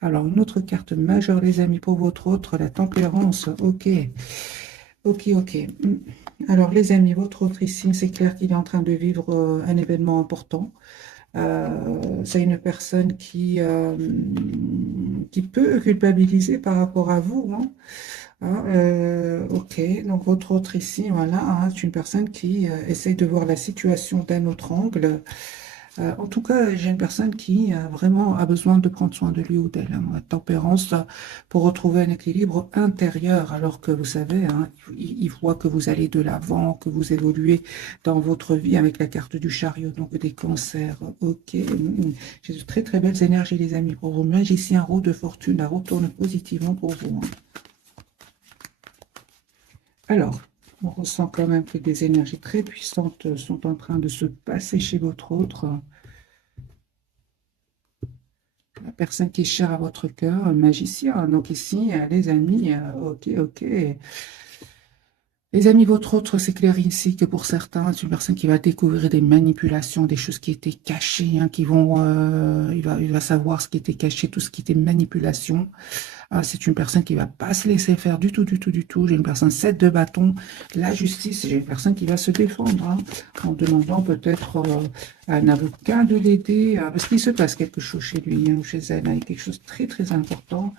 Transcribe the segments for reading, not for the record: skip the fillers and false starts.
Alors, une autre carte majeure, les amis, pour votre autre, la tempérance. Ok, ok, ok. Alors, les amis, votre autre ici, c'est clair qu'il est en train de vivre un événement important. C'est une personne qui peut culpabiliser par rapport à vous, hein. Ok, donc votre autre ici, voilà, hein, c'est une personne qui essaye de voir la situation d'un autre angle. En tout cas, j'ai une personne qui vraiment a besoin de prendre soin de lui ou d'elle, hein, la tempérance, pour retrouver un équilibre intérieur, alors que vous savez, hein, il voit que vous allez de l'avant, que vous évoluez dans votre vie avec la carte du chariot, donc des cancers. Ok, j'ai de très très belles énergies, les amis, pour vous. Magicien, roue de fortune, la roue tourne positivement pour vous, hein. Alors, on ressent quand même que des énergies très puissantes sont en train de se passer chez votre autre. La personne qui est chère à votre cœur, un magicien. Donc ici, les amis, ok, ok. Les amis, votre autre, c'est clair ici que pour certains, c'est une personne qui va découvrir des manipulations, des choses qui étaient cachées, hein, il va savoir ce qui était caché, tout ce qui était manipulation. Ah, c'est une personne qui va pas se laisser faire du tout, du tout, du tout. J'ai une personne 7 de bâton, la justice, j'ai une personne qui va se défendre, hein, en demandant peut-être à un avocat de l'aider, parce qu'il se passe quelque chose chez lui, hein, ou chez elle, hein, il y a quelque chose de très, très important.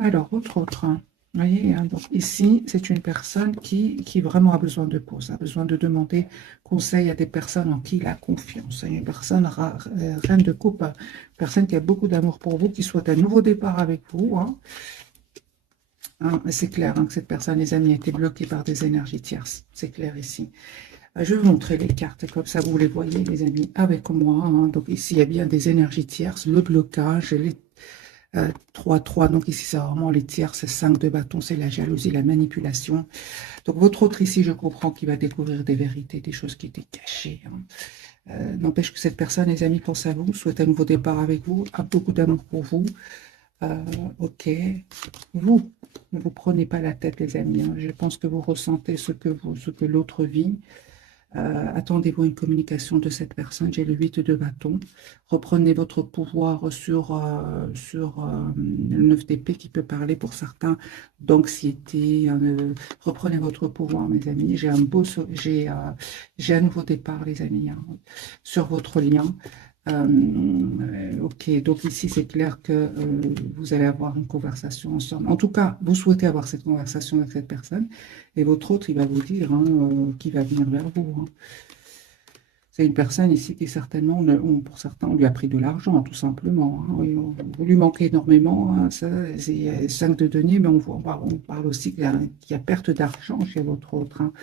Alors, autre, hein, vous voyez, hein, donc ici, c'est une personne qui vraiment a besoin de pause, a besoin de demander conseil à des personnes en qui il a confiance, hein. Une personne reine de coupe, hein, une personne qui a beaucoup d'amour pour vous, qui souhaite un nouveau départ avec vous, hein. Hein, c'est clair, hein, que cette personne, les amis, a été bloquée par des énergies tierces. C'est clair ici. Je vais vous montrer les cartes, comme ça vous les voyez, les amis, avec moi, hein. Donc ici, il y a bien des énergies tierces, le blocage, les 3-3. Donc ici, c'est vraiment les tierces, 5 de bâton, c'est la jalousie, la manipulation. Donc votre autre ici, je comprends qu'il va découvrir des vérités, des choses qui étaient cachées, hein. N'empêche que cette personne, les amis, pense à vous, souhaite un nouveau départ avec vous, a beaucoup d'amour pour vous. Euh, ok. Vous, ne vous prenez pas la tête, les amis, hein. Je pense que vous ressentez ce que l'autre vit. Attendez-vous une communication de cette personne. J'ai le 8 de bâton. Reprenez votre pouvoir sur le 9 d'épée qui peut parler pour certains d'anxiété. Reprenez votre pouvoir, mes amis. J'ai un nouveau départ, les amis, hein, sur votre lien. Ok, donc ici c'est clair que vous allez avoir une conversation ensemble. En tout cas, vous souhaitez avoir cette conversation avec cette personne et votre autre, il va vous dire, hein, qu'il va venir vers vous, hein. C'est une personne ici qui certainement, pour certains, on lui a pris de l'argent, hein, tout simplement, hein. Oui, vous lui manquez énormément, hein, ça, c'est 5 de denier, mais on parle aussi qu'il y a perte d'argent chez votre autre, hein.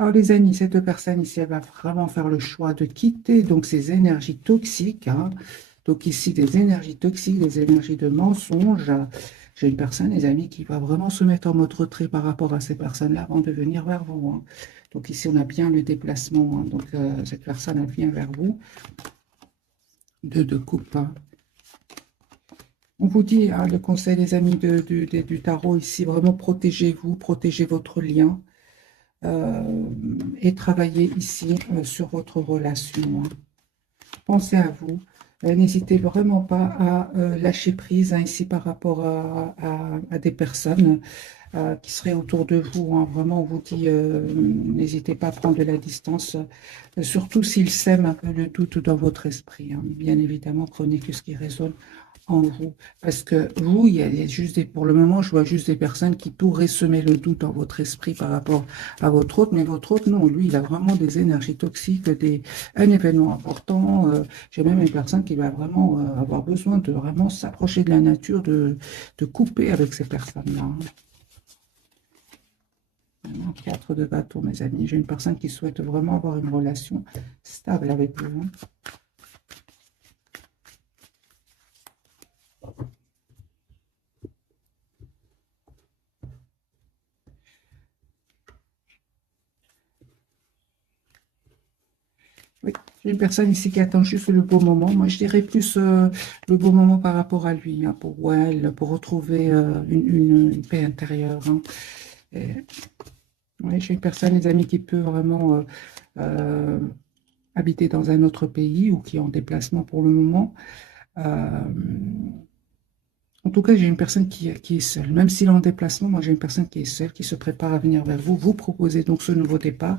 Alors les amis, cette personne ici, elle va vraiment faire le choix de quitter donc ces énergies toxiques, hein. Donc ici, des énergies toxiques, des énergies de mensonges. J'ai une personne, les amis, qui va vraiment se mettre en mode retrait par rapport à ces personnes-là avant de venir vers vous, hein. Donc ici, on a bien le déplacement, hein. Donc cette personne, elle vient vers vous. Deux de coupe, hein. On vous dit, hein, le conseil des amis du tarot ici, vraiment protégez-vous, protégez votre lien. euh, et travaillez ici sur votre relation, hein. Pensez à vous. N'hésitez vraiment pas à lâcher prise, hein, ici par rapport à des personnes qui seraient autour de vous, hein. Vraiment, on vous dit, n'hésitez pas à prendre de la distance, surtout s'ils sèment un peu le doute dans votre esprit, hein. Bien évidemment, prenez que ce qui résonne en vous. Parce que vous, il y a juste pour le moment, je vois juste des personnes qui pourraient semer le doute dans votre esprit par rapport à votre autre, mais votre autre, non, lui, il a vraiment des énergies toxiques, un événement important. J'ai même une personne qui va vraiment avoir besoin de vraiment s'approcher de la nature, de couper avec ces personnes-là, hein. Vraiment, 4 de bâton, mes amis. J'ai une personne qui souhaite vraiment avoir une relation stable avec vous, hein. Oui, j'ai une personne ici qui attend juste le beau moment. Moi, je dirais plus le beau moment par rapport à lui, hein, pour elle, pour retrouver une paix intérieure, hein. Et, ouais, j'ai une personne, les amis, qui peut vraiment euh, habiter dans un autre pays ou qui est en déplacement pour le moment. Euh, En tout cas, j'ai une personne qui est seule. Même s'il est en déplacement, moi j'ai une personne qui est seule, qui se prépare à venir vers vous. Vous proposez donc ce nouveau départ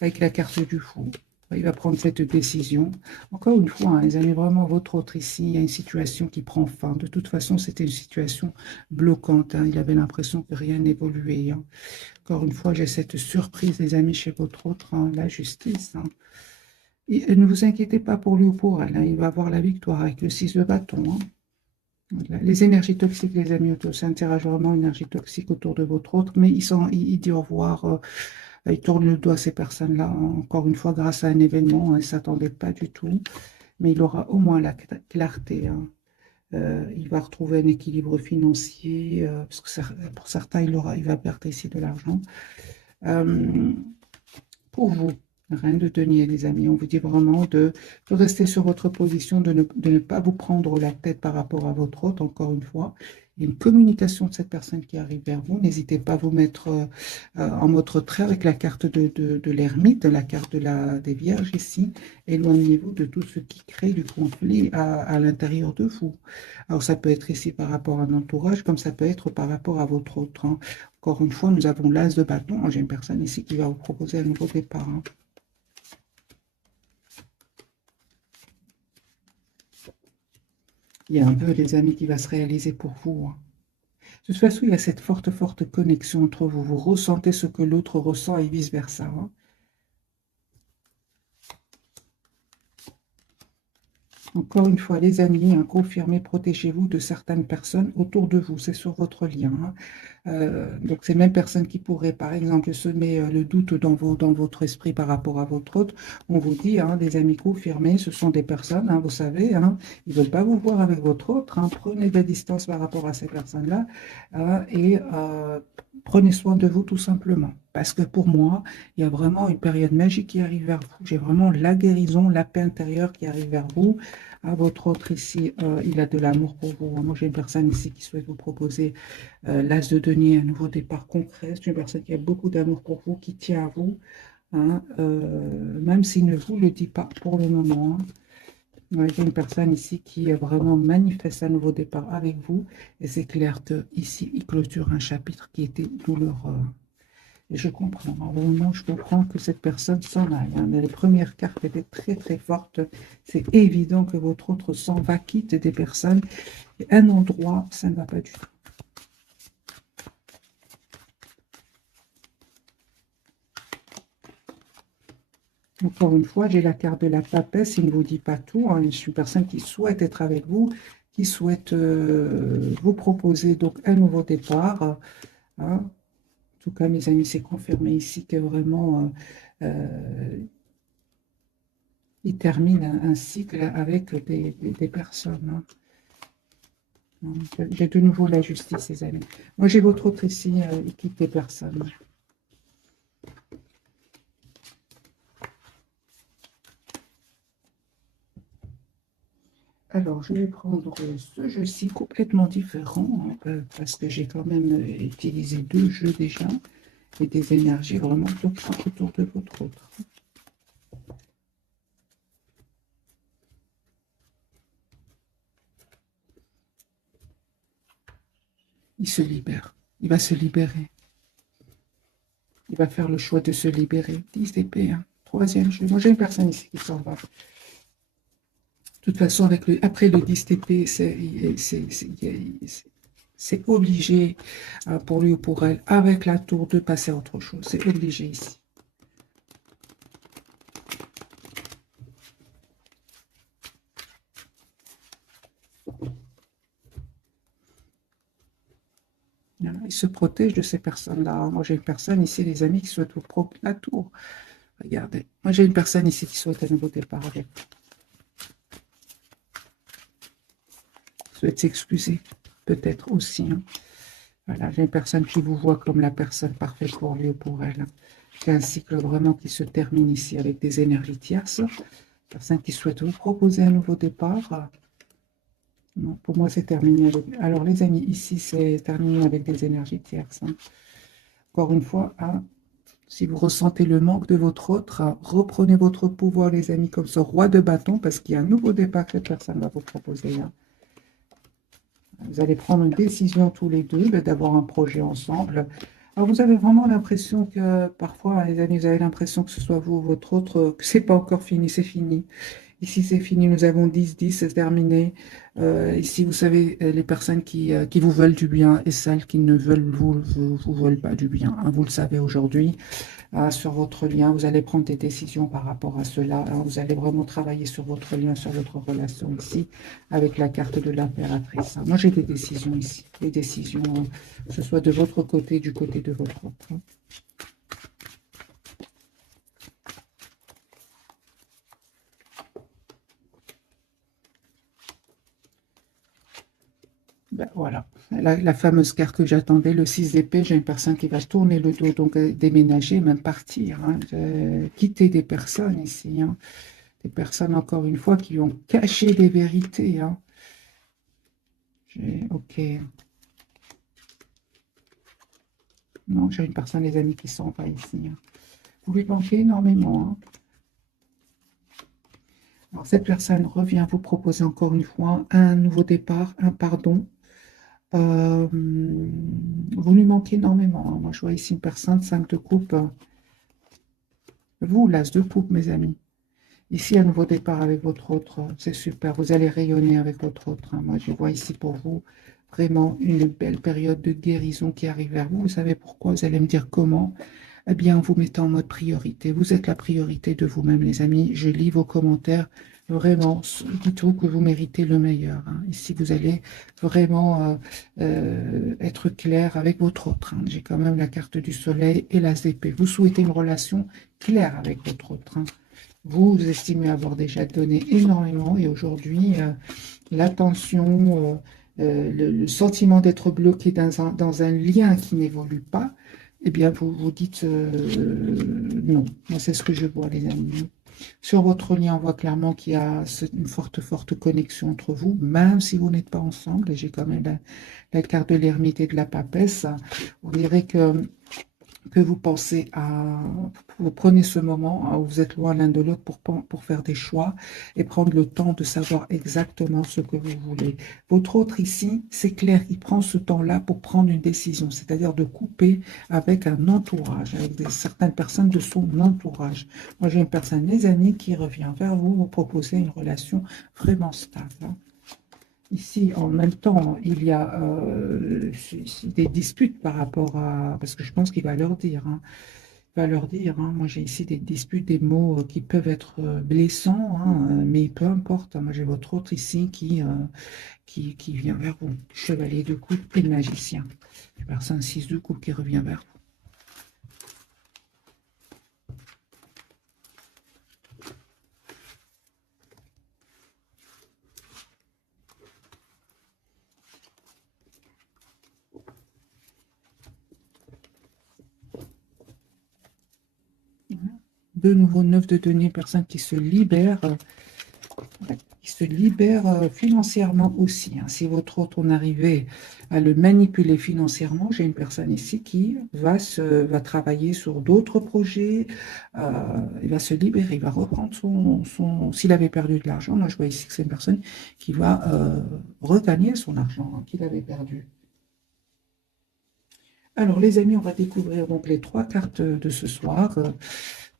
avec la carte du fou. Il va prendre cette décision. Encore une fois, hein, les amis, vraiment, votre autre ici, il y a une situation qui prend fin. De toute façon, c'était une situation bloquante, hein. Il avait l'impression que rien n'évoluait, hein. Encore une fois, j'ai cette surprise, les amis, chez votre autre, hein, la justice, hein. Et ne vous inquiétez pas pour lui ou pour elle, hein. Il va avoir la victoire avec le 6 de bâton, hein. Voilà. Les énergies toxiques, les amis, s'interrogent vraiment énergie toxique autour de votre autre, mais il dit au revoir, il tourne le doigt à ces personnes-là, hein, encore une fois, grâce à un événement, hein, il ne s'attendait pas du tout, mais il aura au moins la clarté, hein. Il va retrouver un équilibre financier, parce que pour certains, il va perdre ici de l'argent. Euh, pour vous, reine de denier, les amis, on vous dit vraiment de rester sur votre position, de ne pas vous prendre la tête par rapport à votre hôte, encore une fois. Il y a une communication de cette personne qui arrive vers vous. N'hésitez pas à vous mettre en mode retrait avec la carte de l'ermite, la carte des vierges ici. Éloignez-vous de tout ce qui crée du conflit à l'intérieur de vous. Alors ça peut être ici par rapport à un entourage, comme ça peut être par rapport à votre autre, hein. Encore une fois, nous avons l'as de bâton. J'ai une personne ici qui va vous proposer un nouveau départ, hein. Il y a un peu, les amis, qui va se réaliser pour vous, hein. De toute façon, il y a cette forte, forte connexion entre vous. Vous ressentez ce que l'autre ressent et vice-versa, hein. Encore une fois, les amis, hein, confirmez, protégez-vous de certaines personnes autour de vous. C'est sur votre lien, hein. Donc, ces mêmes personnes qui pourraient, par exemple, semer le doute dans votre esprit par rapport à votre autre, on vous dit, hein, des amis confirmés, ce sont des personnes, hein, vous savez, hein, ils ne veulent pas vous voir avec votre autre, hein. Prenez de la distance par rapport à ces personnes-là, et prenez soin de vous tout simplement. Parce que pour moi, il y a vraiment une période magique qui arrive vers vous. J'ai vraiment la guérison, la paix intérieure qui arrive vers vous. À votre autre ici, il a de l'amour pour vous. Moi, j'ai une personne ici qui souhaite vous proposer l'as de denier, un nouveau départ concret. C'est une personne qui a beaucoup d'amour pour vous, qui tient à vous, hein, même s'il ne vous le dit pas pour le moment, hein. Ouais, j'ai une personne ici qui vraiment manifeste un nouveau départ avec vous. Et c'est clair que ici, il clôture un chapitre qui était douloureux. Et je comprends, hein, vraiment, je comprends que cette personne s'en aille, hein. Mais les premières cartes étaient très très fortes. C'est évident que votre autre s'en va, quitte des personnes. Et un endroit, ça ne va pas du tout. Encore une fois, j'ai la carte de la papesse, il ne vous dit pas tout, hein. Je suis une personne qui souhaite être avec vous, qui souhaite vous proposer donc un nouveau départ, hein. En tout cas, mes amis, c'est confirmé ici que vraiment, il termine un cycle avec des personnes, hein. J'ai de nouveau la justice, les amis. Moi, j'ai votre autre ici, il quitte des personnes. Alors, je vais prendre ce jeu-ci complètement différent, hein, parce que j'ai quand même utilisé deux jeux déjà et des énergies vraiment toxiques autour de votre autre. Il se libère. Il va se libérer. Il va faire le choix de se libérer. 10 d'épée, hein. Troisième jeu. Moi, j'ai une personne ici qui s'en va. De toute façon, après le 10 d'épée, c'est obligé, pour lui ou pour elle, avec la tour, de passer à autre chose. C'est obligé ici. Voilà, il se protège de ces personnes-là. Moi, j'ai une personne ici, les amis, qui souhaite vous prendre la tour. Regardez. Moi, j'ai une personne ici qui souhaite un nouveau départ avec vous. Souhaite s'excuser, peut-être aussi, hein. Voilà, j'ai une personne qui vous voit comme la personne parfaite pour lui ou pour elle, hein. C'est un cycle vraiment qui se termine ici avec des énergies tierces. Personne qui souhaite vous proposer un nouveau départ. Non, pour moi, c'est terminé avec... Alors, les amis, ici, c'est terminé avec des énergies tierces, hein. Encore une fois, hein, si vous ressentez le manque de votre autre, hein, reprenez votre pouvoir, les amis, comme ce roi de bâton, parce qu'il y a un nouveau départ que cette personne va vous proposer, hein. Vous allez prendre une décision tous les deux d'avoir un projet ensemble. Alors, vous avez vraiment l'impression que, parfois, les amis, vous avez l'impression que ce soit vous ou votre autre, que c'est pas encore fini, c'est fini. Ici, c'est fini. Nous avons 10-10, c'est terminé. Ici, vous savez, les personnes qui vous veulent du bien et celles qui ne veulent vous veulent pas du bien, hein. Vous le savez aujourd'hui, sur votre lien. Vous allez prendre des décisions par rapport à cela, hein. Vous allez vraiment travailler sur votre lien, sur votre relation ici, avec la carte de l'impératrice, hein. Moi, j'ai des décisions ici. Des décisions, que ce soit de votre côté, du côté de votre autre, hein. Ben, voilà, la fameuse carte que j'attendais, le 6 d'épée, j'ai une personne qui va se tourner le dos, donc déménager, même partir, hein, quitter des personnes ici, hein, des personnes, encore une fois, qui ont caché des vérités, hein. Ok, non, j'ai une personne, les amis, qui sont pas ici, hein. Vous lui manquez énormément, hein. Alors, cette personne revient vous proposer encore une fois un nouveau départ, un pardon. Vous lui manquez énormément, hein. Moi, je vois ici une personne, 5 de coupe. Vous, l'as de coupe, mes amis. Ici, un nouveau départ avec votre autre. C'est super. Vous allez rayonner avec votre autre, hein. Moi, je vois ici pour vous vraiment une belle période de guérison qui arrive vers vous. Vous savez pourquoi? Vous allez me dire comment? Eh bien, en vous mettant en mode priorité. Vous êtes la priorité de vous-même, les amis. Je lis vos commentaires. Vraiment, dites-vous que vous méritez le meilleur, hein. Ici, vous allez vraiment être clair avec votre autre, hein. J'ai quand même la carte du soleil et la épée. Vous souhaitez une relation claire avec votre autre, hein. Vous estimez avoir déjà donné énormément et aujourd'hui, l'attention, le sentiment d'être bloqué dans un lien qui n'évolue pas, eh bien, vous vous dites non. Moi, c'est ce que je vois, les amis. Sur votre lien, on voit clairement qu'il y a une forte, forte connexion entre vous, même si vous n'êtes pas ensemble. Et j'ai quand même la carte de l'ermite et de la papesse. Vous verrez que vous pensez à... Vous prenez ce moment, hein, où vous êtes loin l'un de l'autre pour faire des choix et prendre le temps de savoir exactement ce que vous voulez. Votre autre ici, c'est clair, il prend ce temps-là pour prendre une décision, c'est-à-dire de couper avec un entourage, avec certaines personnes de son entourage. Moi, j'ai une personne, les amis, qui revient vers vous, vous proposer une relation vraiment stable, hein. Ici, en même temps, il y a des disputes par rapport à... Parce que je pense qu'il va leur dire, hein. Il va leur dire, hein. Moi, j'ai ici des disputes, des mots qui peuvent être blessants, hein, mais peu importe, hein. Moi, j'ai votre autre ici qui vient vers vous. Chevalier de coupe et le magicien. Personne 6 de coupe qui revient vers vous. De nouveau, 9 de denier, personne qui se libère. Qui se libère financièrement aussi, hein. Si votre autre, on arrivait à le manipuler financièrement, j'ai une personne ici qui va travailler sur d'autres projets, il va se libérer, il va reprendre s'il avait perdu de l'argent, moi je vois ici que c'est une personne qui va regagner son argent, hein, qu'il avait perdu. Alors les amis, on va découvrir donc les 3 cartes de ce soir.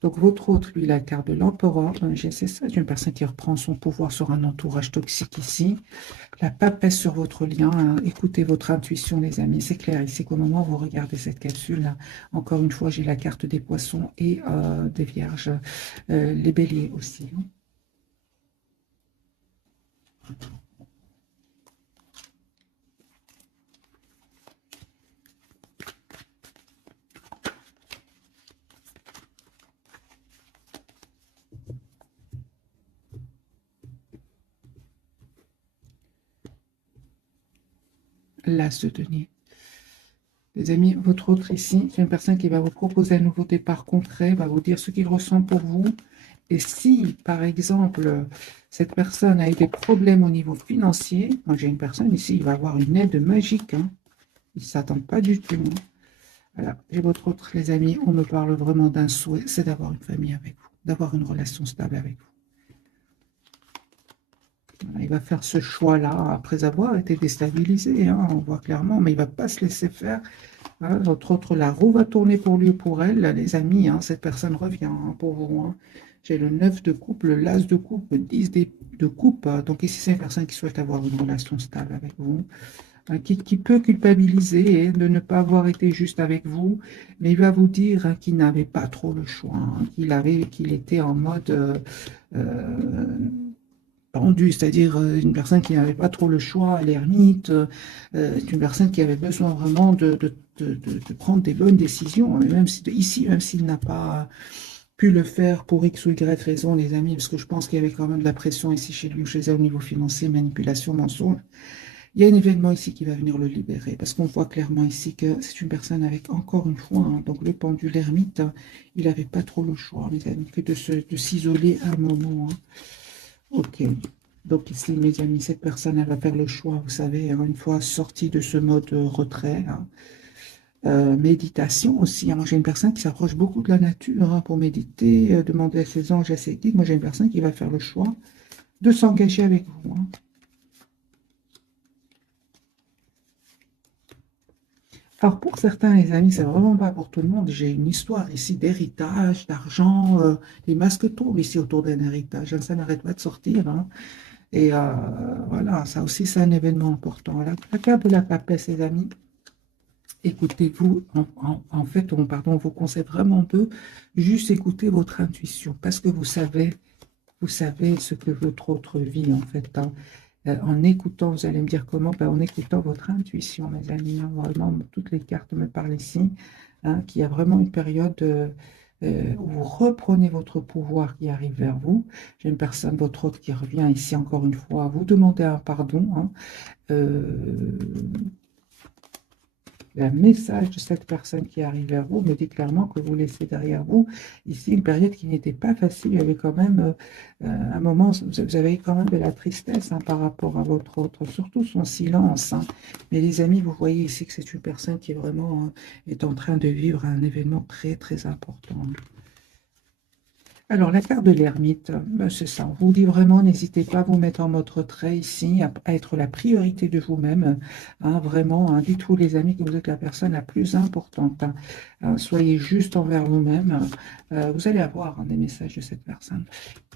Donc, votre autre, lui, la carte de l'empereur, c'est ça, une personne qui reprend son pouvoir sur un entourage toxique ici. La papesse sur votre lien, hein. Écoutez votre intuition, les amis. C'est clair ici qu'au moment où vous regardez cette capsule, encore une fois, j'ai la carte des poissons et des vierges, les béliers aussi, hein. L'as de denier. Les amis, votre autre ici, c'est une personne qui va vous proposer un nouveau départ concret, va vous dire ce qu'il ressent pour vous. Et si, par exemple, cette personne a eu des problèmes au niveau financier, moi j'ai une personne ici, il va avoir une aide magique, hein. Il ne s'attend pas du tout, hein. Voilà, j'ai votre autre, les amis, on me parle vraiment d'un souhait, c'est d'avoir une famille avec vous, d'avoir une relation stable avec vous. Voilà, il va faire ce choix-là après avoir été déstabilisé, hein, on voit clairement, mais il ne va pas se laisser faire. Hein. Votre autre, la roue va tourner pour lui ou pour elle, les amis, hein, cette personne revient hein, pour vous. Hein. J'ai le 9 de coupe, le l'as de coupe, le 10 de coupe. Donc ici, c'est une personne qui souhaite avoir une relation stable avec vous, hein, qui peut culpabiliser de ne pas avoir été juste avec vous, mais il va vous dire hein, qu'il n'avait pas trop le choix, hein, qu'il était en mode euh, pendu, c'est-à-dire une personne qui n'avait pas trop le choix, l'ermite, une personne qui avait besoin vraiment de prendre des bonnes décisions, et même si, ici, même s'il n'a pas pu le faire pour X ou Y raison, les amis, parce que je pense qu'il y avait quand même de la pression ici chez lui ou chez elle au niveau financier, manipulation, mensonge, il y a un événement ici qui va venir le libérer, parce qu'on voit clairement ici que c'est une personne avec, encore une fois, hein, donc le pendule ermite, il n'avait pas trop le choix, mes amis, que de s'isoler à un moment. Hein. Ok. Donc ici, mes amis, cette personne, elle va faire le choix, vous savez, hein, une fois sortie de ce mode retrait, hein. Méditation aussi. Hein. Moi, j'ai une personne qui s'approche beaucoup de la nature hein, pour méditer, demander à ses anges, à ses guides. Moi, j'ai une personne qui va faire le choix de s'engager avec vous. Hein. Alors, pour certains, les amis, c'est vraiment pas pour tout le monde. J'ai une histoire ici d'héritage, d'argent, les masques tombent ici autour d'un héritage. Hein. Ça n'arrête pas de sortir. Hein. Et voilà, ça aussi, c'est un événement important. La carte de la papesse, les amis, écoutez-vous, en fait, pardon, on vous conseille vraiment de juste écouter votre intuition parce que vous savez ce que votre autre vit, en fait. Hein. En écoutant, vous allez me dire comment, ben, en écoutant votre intuition, mes amis. Hein, vraiment, toutes les cartes me parlent ici, hein, qu'il y a vraiment une période où vous reprenez votre pouvoir qui arrive vers vous. J'ai une personne, votre autre, qui revient ici encore une fois, vous demander un pardon. Hein. Euh, le message de cette personne qui arrive vers vous me dit clairement que vous laissez derrière vous ici une période qui n'était pas facile. Il y avait quand même un moment, vous avez quand même de la tristesse hein, par rapport à votre autre, surtout son silence. Hein. Mais les amis, vous voyez ici que c'est une personne qui est vraiment est en train de vivre un événement très très important. Alors, la carte de l'ermite, ben, c'est ça. On vous dit vraiment, n'hésitez pas à vous mettre en mode retrait ici, à être la priorité de vous-même. Hein, vraiment, hein, dites-vous, les amis, que vous êtes la personne la plus importante. Hein. Soyez juste envers vous-même. Vous allez avoir hein, des messages de cette personne.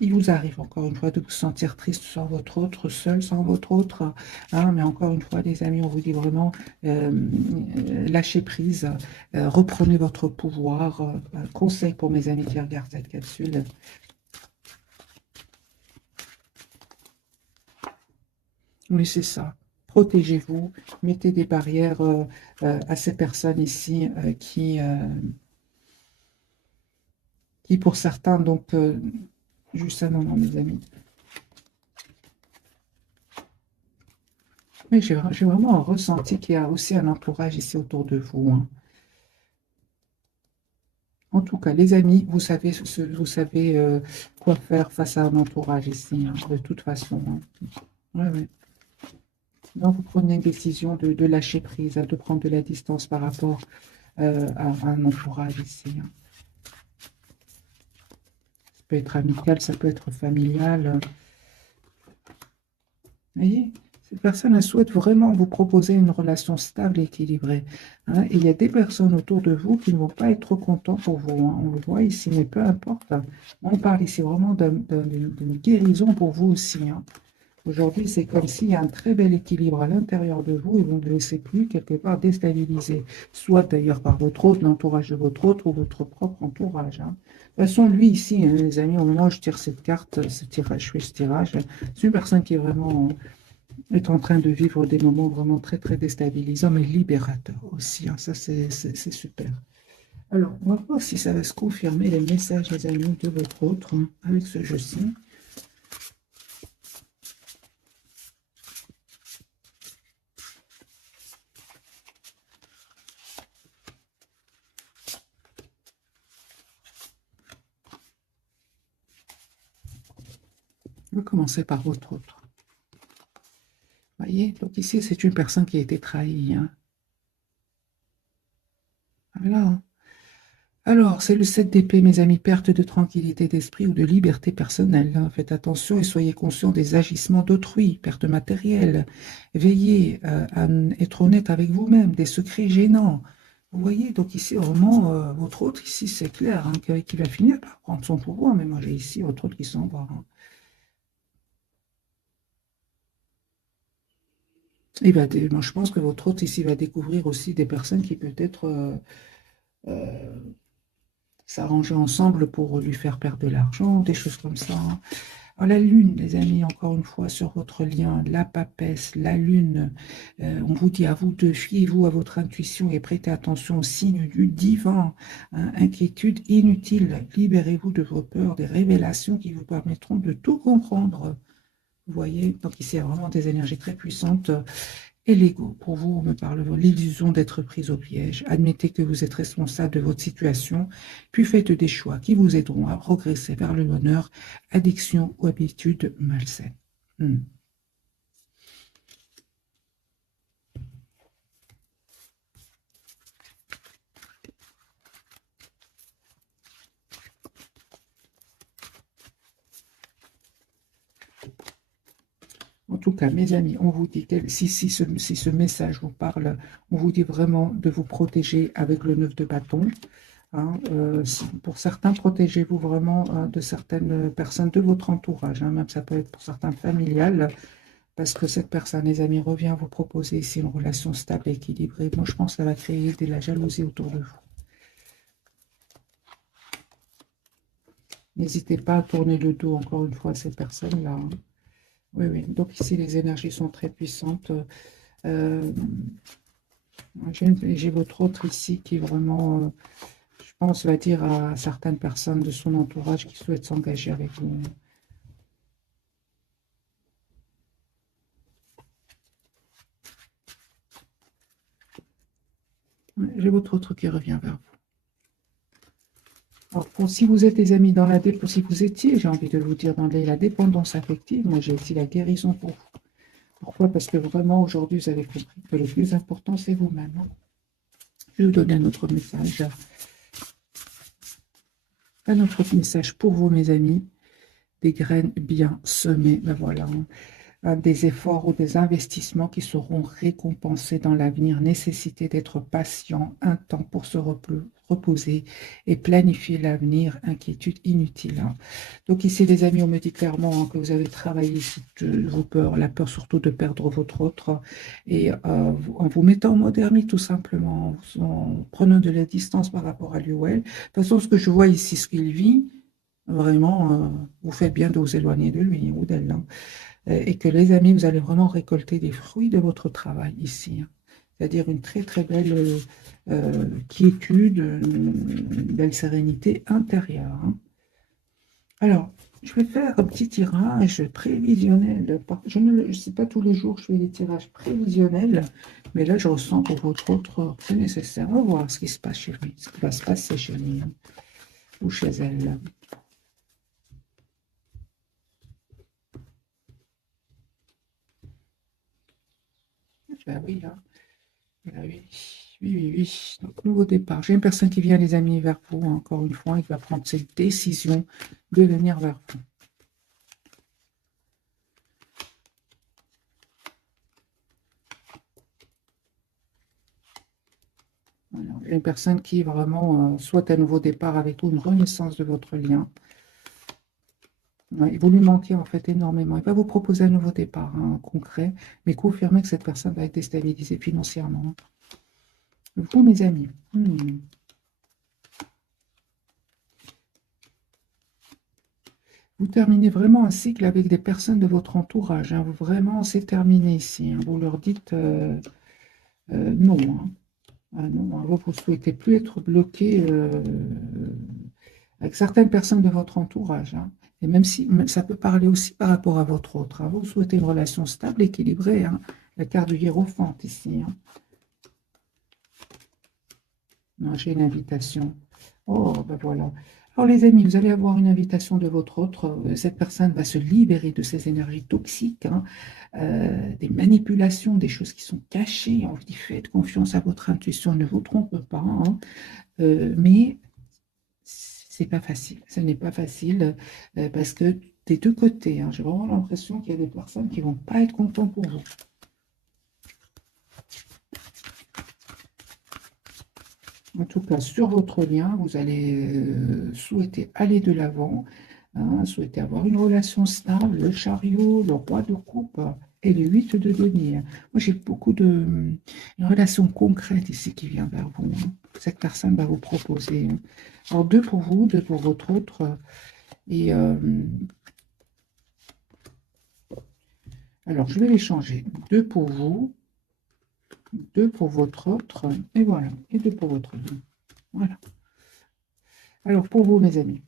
Il vous arrive encore une fois de vous sentir triste sans votre autre, seul sans votre autre. Hein, mais encore une fois, les amis, on vous dit vraiment, lâchez prise, reprenez votre pouvoir. Conseil pour mes amis qui regardent cette capsule. Oui, c'est ça. Protégez-vous, mettez des barrières à ces personnes ici qui, pour certains, donc, juste un moment, mes amis. Mais j'ai vraiment ressenti qu'il y a aussi un entourage ici autour de vous. Hein. En tout cas, les amis, vous savez quoi faire face à un entourage ici, hein, de toute façon. Hein. Ouais, ouais. Non, vous prenez une décision de lâcher prise, hein, de prendre de la distance par rapport à un entourage ici. Hein. Ça peut être amical, ça peut être familial. Vous voyez, cette personne, elle souhaite vraiment vous proposer une relation stable et équilibrée. Hein. Et il y a des personnes autour de vous qui ne vont pas être contents pour vous. Hein. On le voit ici, mais peu importe. Hein. On parle ici vraiment d'une guérison pour vous aussi. Hein. Aujourd'hui, c'est comme s'il y a un très bel équilibre à l'intérieur de vous et vous ne vous laissez plus quelque part déstabiliser, soit d'ailleurs par votre autre, l'entourage de votre autre ou votre propre entourage. Hein. De toute façon, lui ici, hein, les amis, au moment où je tire cette carte, ce tirage, je fais ce tirage, c'est une personne qui est vraiment est en train de vivre des moments vraiment très très déstabilisants, mais libérateurs aussi. Hein. Ça, c'est super. Alors, on va voir si ça va se confirmer les messages, les amis, de votre autre hein, avec ce jeu-ci. On va commencer par votre autre. Vous voyez, donc ici, c'est une personne qui a été trahie. Hein. Voilà. Hein. Alors, c'est le 7 d'épée, mes amis, perte de tranquillité d'esprit ou de liberté personnelle, hein. Faites attention et soyez conscients des agissements d'autrui, perte matérielle. Veillez à être honnête avec vous-même, des secrets gênants. Vous voyez, donc ici, vraiment, votre autre, ici, c'est clair, hein, qui va finir par prendre son pouvoir, mais moi, j'ai ici votre autre qui s'en va, hein. Moi, je pense que votre autre, ici, va découvrir aussi des personnes qui peut-être euh, s'arranger ensemble pour lui faire perdre de l'argent, des choses comme ça, hein. Alors, la lune, les amis, encore une fois, sur votre lien, la papesse, la lune, on vous dit à vous de fiez-vous à votre intuition et prêtez attention aux signes du divin, hein. Inquiétude inutile, libérez-vous de vos peurs, des révélations qui vous permettront de tout comprendre. Vous voyez, donc ici, il y a vraiment des énergies très puissantes. Et l'ego, pour vous, me parle de l'illusion d'être prise au piège. Admettez que vous êtes responsable de votre situation, puis faites des choix qui vous aideront à progresser vers le bonheur, addiction ou habitude malsaine. Hmm. En tout cas, mes amis, on vous dit, si ce message vous parle, on vous dit vraiment de vous protéger avec le 9 de bâton, hein. Pour certains, protégez-vous vraiment de certaines personnes de votre entourage, hein. Même ça peut être pour certains familial. Parce que cette personne, les amis, revient vous proposer ici une relation stable et équilibrée. Moi, je pense que ça va créer de la jalousie autour de vous. N'hésitez pas à tourner le dos, encore une fois, à ces personnes-là, hein. Oui, oui. Donc ici, les énergies sont très puissantes. Euh, j'ai votre autre ici qui vraiment, je pense, va dire à certaines personnes de son entourage qui souhaitent s'engager avec vous. J'ai votre autre qui revient vers vous. Alors, si vous êtes des amis dans la dépendance, si vous étiez, j'ai envie de vous dire, dans la dépendance affective, moi j'ai ici la guérison pour vous. Pourquoi? Parce que vraiment, aujourd'hui, vous avez compris que le plus important, c'est vous-même, hein. Je vais vous donner un autre message. Un autre message pour vous, mes amis. Des graines bien semées. Ben voilà, hein. Des efforts ou des investissements qui seront récompensés dans l'avenir. Nécessité d'être patient, un temps pour se reposer et planifier l'avenir. Inquiétude inutile, hein. Donc ici, les amis, on me dit clairement, hein, que vous avez travaillé vos peurs, la peur surtout de perdre votre autre, et en vous mettant en mode ermite tout simplement, en prenant de la distance par rapport à lui ou elle. De toute façon, ce que je vois ici, ce qu'il vit, vraiment, vous faites bien de vous éloigner de lui ou d'elle, hein. Et que les amis, vous allez vraiment récolter les fruits de votre travail ici, hein. C'est-à-dire une très très belle quiétude, une belle sérénité intérieure, hein. Alors, je vais faire un petit tirage prévisionnel. Je ne sais pas tous les jours, je fais des tirages prévisionnels, mais là, je ressens pour votre autre, c'est nécessaire. On va voir ce qui se passe chez lui, ce qui va se passer chez lui, hein, ou chez elle. Ben oui, là. Ben oui, oui, oui, oui. Donc, nouveau départ. J'ai une personne qui vient, les amis, vers vous, hein, encore une fois, il va prendre cette décision de venir vers vous. Voilà. J'ai une personne qui vraiment souhaite un nouveau départ avec vous, une renaissance de votre lien. Ouais, vous lui manquez en fait énormément. Il va vous proposer un nouveau départ, hein, concret, mais confirmez que cette personne va être déstabilisée financièrement. Vous, mes amis, vous terminez vraiment un cycle avec des personnes de votre entourage, hein. Vraiment, c'est terminé ici, hein. Vous leur dites non, hein. Ah non, hein. Vous ne souhaitez plus être bloqué avec certaines personnes de votre entourage, hein. Et même si ça peut parler aussi par rapport à votre autre, hein. Vous souhaitez une relation stable, équilibrée, hein. La carte du hiérophante ici, hein. Non, j'ai une invitation. Oh, ben voilà. Alors les amis, vous allez avoir une invitation de votre autre. Cette personne va se libérer de ces énergies toxiques, hein, des manipulations, des choses qui sont cachées. On vous dit, faites confiance à votre intuition, ne vous trompez pas, hein. Mais C'est pas facile. Ce n'est pas facile parce que des deux côtés, hein, j'ai vraiment l'impression qu'il y a des personnes qui vont pas être contentes pour vous. En tout cas, sur votre lien, vous allez souhaiter aller de l'avant, hein, souhaiter avoir une relation stable, le chariot, le roi de coupe et le 8 de denier. Moi, j'ai beaucoup une relation concrète ici qui vient vers vous, hein. Cette personne va vous proposer, hein. Alors, deux pour vous, deux pour votre autre. Et alors, je vais les changer. Deux pour vous, deux pour votre autre, et voilà, et deux pour votre lien. Voilà. Alors, pour vous, mes amis.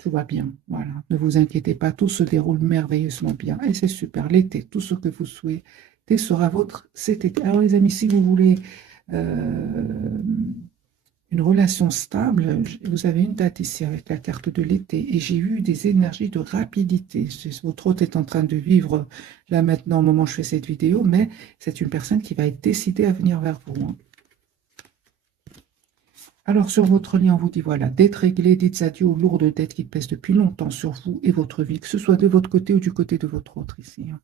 Tout va bien, voilà. Ne vous inquiétez pas, tout se déroule merveilleusement bien. Et c'est super. L'été, tout ce que vous souhaitez sera votre cet été. Alors les amis, si vous voulez euh, une relation stable, vous avez une date ici avec la carte de l'été. Et j'ai eu des énergies de rapidité. Votre hôte est en train de vivre là maintenant au moment où je fais cette vidéo, mais c'est une personne qui va être décidée à venir vers vous, hein. Alors, sur votre lien, on vous dit, voilà, dettes réglées, dites adieu aux lourdes dettes qui pèsent depuis longtemps sur vous et votre vie, que ce soit de votre côté ou du côté de votre autre ici, hein.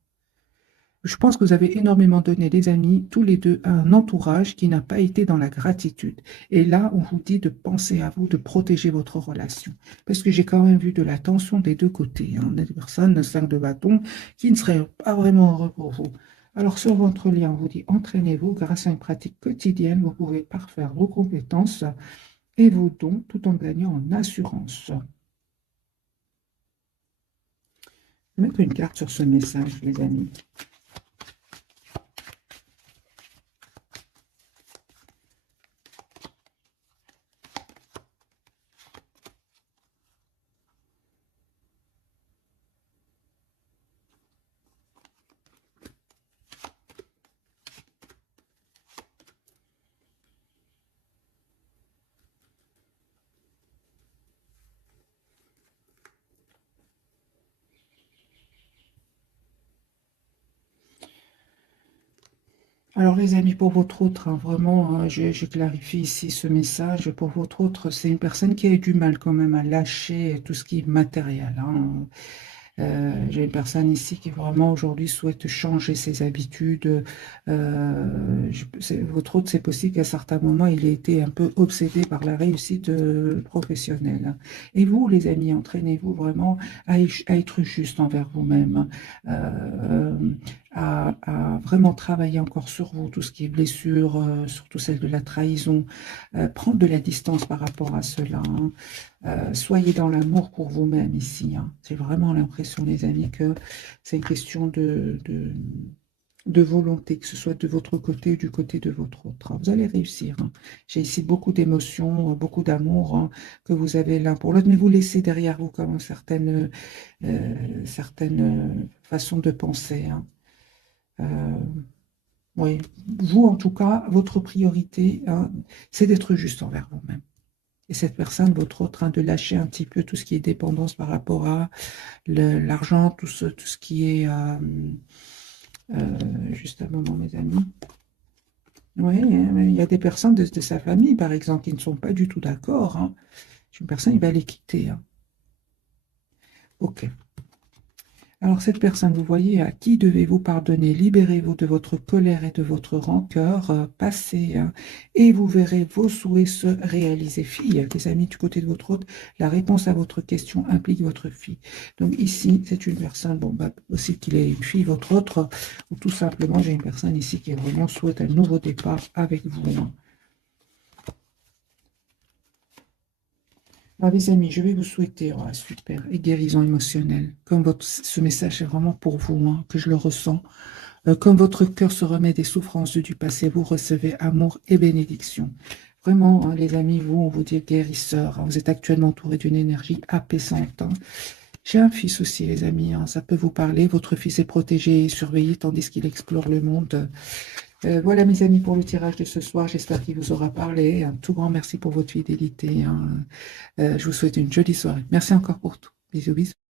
Je pense que vous avez énormément donné, les amis, tous les deux, à un entourage qui n'a pas été dans la gratitude. Et là, on vous dit de penser à vous, de protéger votre relation. Parce que j'ai quand même vu de la tension des deux côtés, hein. Des personnes, 5 de bâton, qui ne seraient pas vraiment heureux pour vous. Alors, sur votre lien, on vous dit, entraînez-vous grâce à une pratique quotidienne. Vous pouvez parfaire vos compétences et vos dons tout en gagnant en assurance. Je vais mettre une carte sur ce message, les amis. Alors les amis, pour votre autre, hein, vraiment, hein, je clarifie ici ce message. Pour votre autre, c'est une personne qui a eu du mal quand même à lâcher tout ce qui est matériel, hein. J'ai une personne ici qui vraiment aujourd'hui souhaite changer ses habitudes. Votre autre, c'est possible qu'à certains moments, il ait été un peu obsédé par la réussite professionnelle, hein. Et vous, les amis, entraînez-vous vraiment à être juste envers vous-même, à vraiment travailler encore sur vous, tout ce qui est blessure, surtout celle de la trahison, prendre de la distance par rapport à cela, hein. Soyez dans l'amour pour vous-même ici, hein. J'ai vraiment l'impression, les amis, que c'est une question de volonté, que ce soit de votre côté ou du côté de votre autre, hein. Vous allez réussir, hein. J'ai ici beaucoup d'émotions, beaucoup d'amour, hein, que vous avez l'un pour l'autre, mais vous laissez derrière vous quand même certaines façons de penser, hein. Euh, oui, vous, en tout cas, votre priorité, hein, c'est d'être juste envers vous-même. Et cette personne, votre autre, train de lâcher un petit peu tout ce qui est dépendance par rapport à l'argent, tout ce qui est... juste un moment, mes amis. Oui, il y a des personnes de sa famille, par exemple, qui ne sont pas du tout d'accord, hein. Une personne, il va les quitter, hein. OK. Alors cette personne, vous voyez, à qui devez-vous pardonner? Libérez-vous de votre colère et de votre rancœur, passez, hein, et vous verrez vos souhaits se réaliser. Fille, les amis, du côté de votre autre, la réponse à votre question implique votre fille. Donc ici, c'est une personne, bon, bah, possible qu'il ait une fille, votre autre, ou tout simplement, j'ai une personne ici qui vraiment souhaite un nouveau départ avec vous, hein. Alors, les amis, je vais vous souhaiter super et guérison émotionnelle. Comme ce message est vraiment pour vous, hein, que je le ressens. Comme votre cœur se remet des souffrances du passé, vous recevez amour et bénédiction. Vraiment, hein, les amis, vous, on vous dit guérisseur, hein. Vous êtes actuellement entouré d'une énergie apaisante, hein. J'ai un fils aussi, les amis, hein, ça peut vous parler. Votre fils est protégé et surveillé tandis qu'il explore le monde. Voilà, mes amis, pour le tirage de ce soir. J'espère qu'il vous aura parlé. Un tout grand merci pour votre fidélité, hein. Je vous souhaite une jolie soirée. Merci encore pour tout. Bisous, bisous.